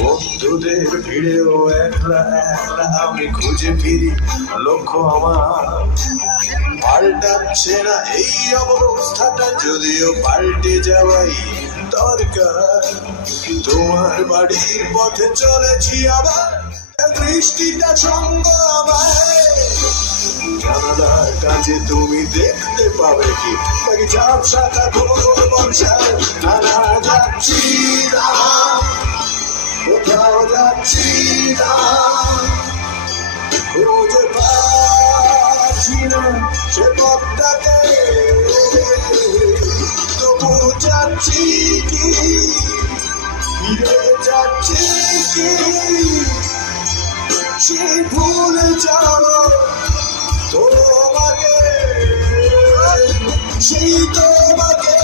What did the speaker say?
বন্ধুদের ভিড়েও একলা একলা আমি খুঁজে ফিরি, লক্ষ্য আমার পাল্টাচ্ছে না এই অবস্থাটা, যদিও পাল্টে যাওয়াই দরকার। তোমার বাড়ির পথে চলেছি আবার, বৃষ্টিটা সঙ্গ আমায়। জানালার কাছে তুমি দেখতে পাবে কি নাকি চাপ শাখা ঘোর বর্ষায়। নানা যাচ্ছি না, কোথাও যাচ্ছি না, খুঁজে পাচ্ছি না সে পথটাকে, তবু যাচ্ছি কি, ফিরে যাচ্ছি কি, সে ভুলে যাবো তোমাকে, সেই তোমাকে